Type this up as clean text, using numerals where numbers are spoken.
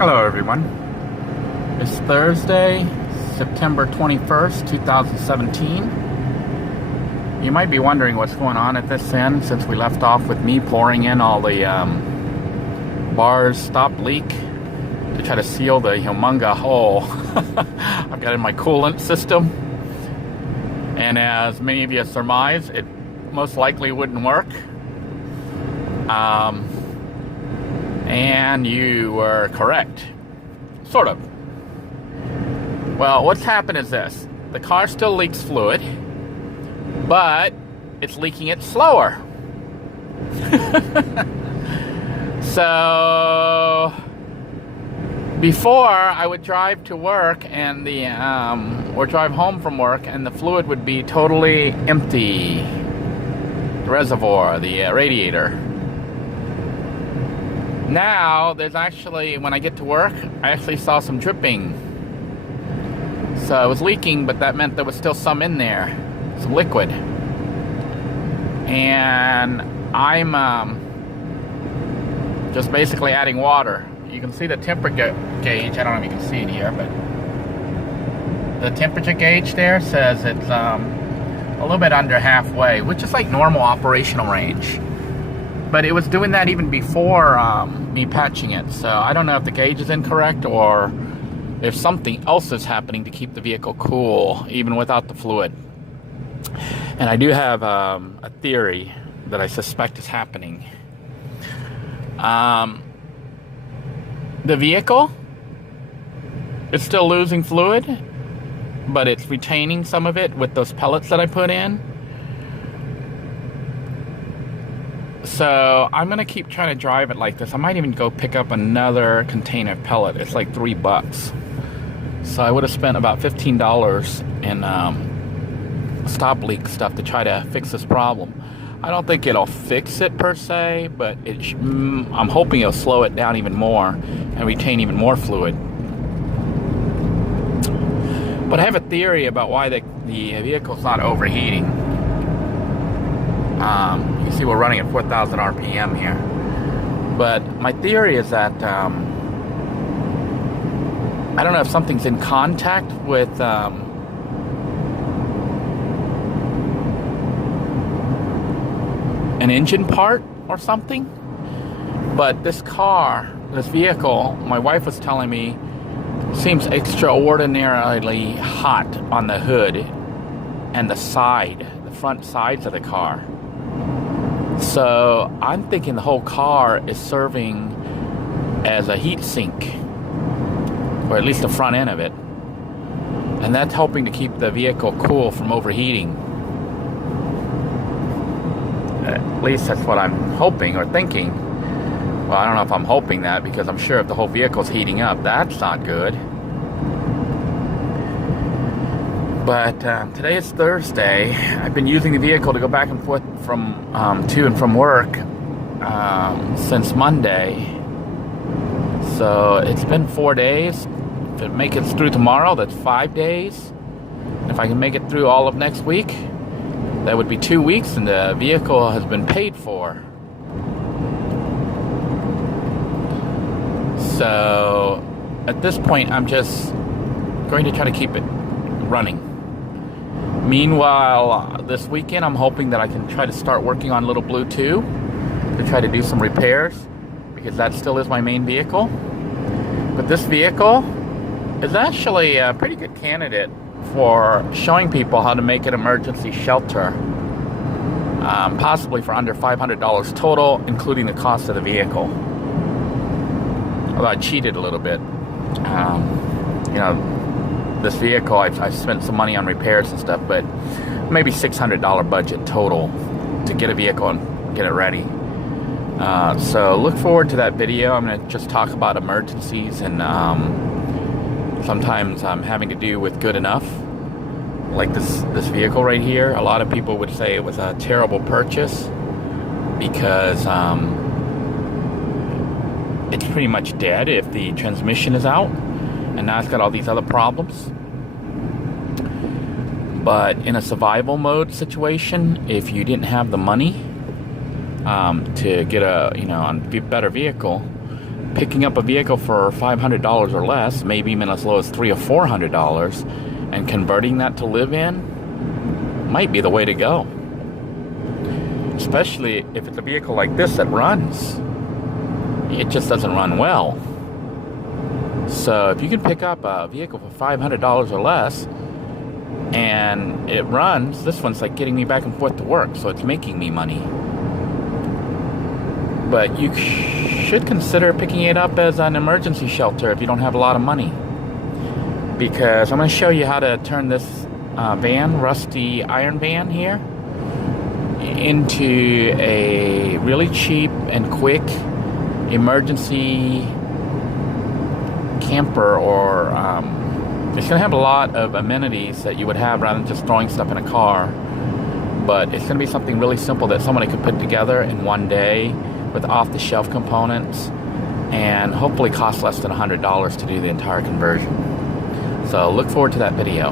Hello everyone. It's Thursday, September 21st, 2017. You might be wondering what's going on at this end since we left off with me pouring in all the bars stop leak to try to seal the humongous hole I've got in my coolant system. And as many of you surmise, it most likely wouldn't work. And you were correct. Sort of. Well, what's happened is this. The car still leaks fluid, but it's leaking it slower. So, before I would drive to work and or drive home from work and the fluid would be totally empty. The reservoir, the radiator. Now, there's actually, when I get to work, I actually saw some dripping. So it was leaking, but that meant there was still some in there, some liquid. And I'm just basically adding water. You can see the temperature gauge. I don't know if you can see it here, but the temperature gauge there says it's a little bit under halfway, which is like normal operational range. But it was doing that even before me patching it. So I don't know if the gauge is incorrect or if something else is happening to keep the vehicle cool, even without the fluid. And I do have a theory that I suspect is happening. The vehicle is still losing fluid, but it's retaining some of it with those pellets that I put in. So I'm gonna keep trying to drive it like this. I might even go pick up another container of pellet. It's like $3. So I would have spent about $15 in stop leak stuff to try to fix this problem. I don't think it'll fix it per se, but I'm hoping it'll slow it down even more and retain even more fluid. But I have a theory about why the vehicle's not overheating. You see we're running at 4,000 RPM here. But my theory is that, I don't know if something's in contact with an engine part or something. But this vehicle, my wife was telling me, seems extraordinarily hot on the hood and the front sides of the car. So I'm thinking the whole car is serving as a heat sink, or at least the front end of it, and that's helping to keep the vehicle cool from overheating. At least that's what I'm hoping or thinking. Well, I don't know if I'm hoping that, because I'm sure if the whole vehicle's heating up, that's not good. But today is Thursday. I've been using the vehicle to go back and forth from to and from work since Monday. So it's been 4 days. If it makes it through tomorrow, that's 5 days. And if I can make it through all of next week, that would be 2 weeks, and the vehicle has been paid for. So at this point, I'm just going to try to keep it running. Meanwhile, this weekend, I'm hoping that I can try to start working on Lil Blue II to try to do some repairs, because that still is my main vehicle. But this vehicle is actually a pretty good candidate for showing people how to make an emergency shelter, possibly for under $500 total, including the cost of the vehicle. Although I cheated a little bit. This vehicle, I've spent some money on repairs and stuff, but maybe $600 budget total to get a vehicle and get it ready. So look forward to that video. I'm going to just talk about emergencies, and sometimes I'm having to do with good enough. Like this vehicle right here, a lot of people would say it was a terrible purchase because it's pretty much dead if the transmission is out. And now it's got all these other problems. But in a survival mode situation, if you didn't have the money to get a better vehicle, picking up a vehicle for $500 or less, maybe even as low as $300 or $400, and converting that to live in might be the way to go. Especially if it's a vehicle like this that runs. It just doesn't run well. So if you can pick up a vehicle for $500 or less and it runs, this one's like getting me back and forth to work, so it's making me money. But you should consider picking it up as an emergency shelter if you don't have a lot of money. Because I'm going to show you how to turn this van, rusty iron van here, into a really cheap and quick emergency camper, or it's going to have a lot of amenities that you would have rather than just throwing stuff in a car. But it's going to be something really simple that somebody could put together in one day with off-the-shelf components, and hopefully cost less than $100 to do the entire conversion. So look forward to that video.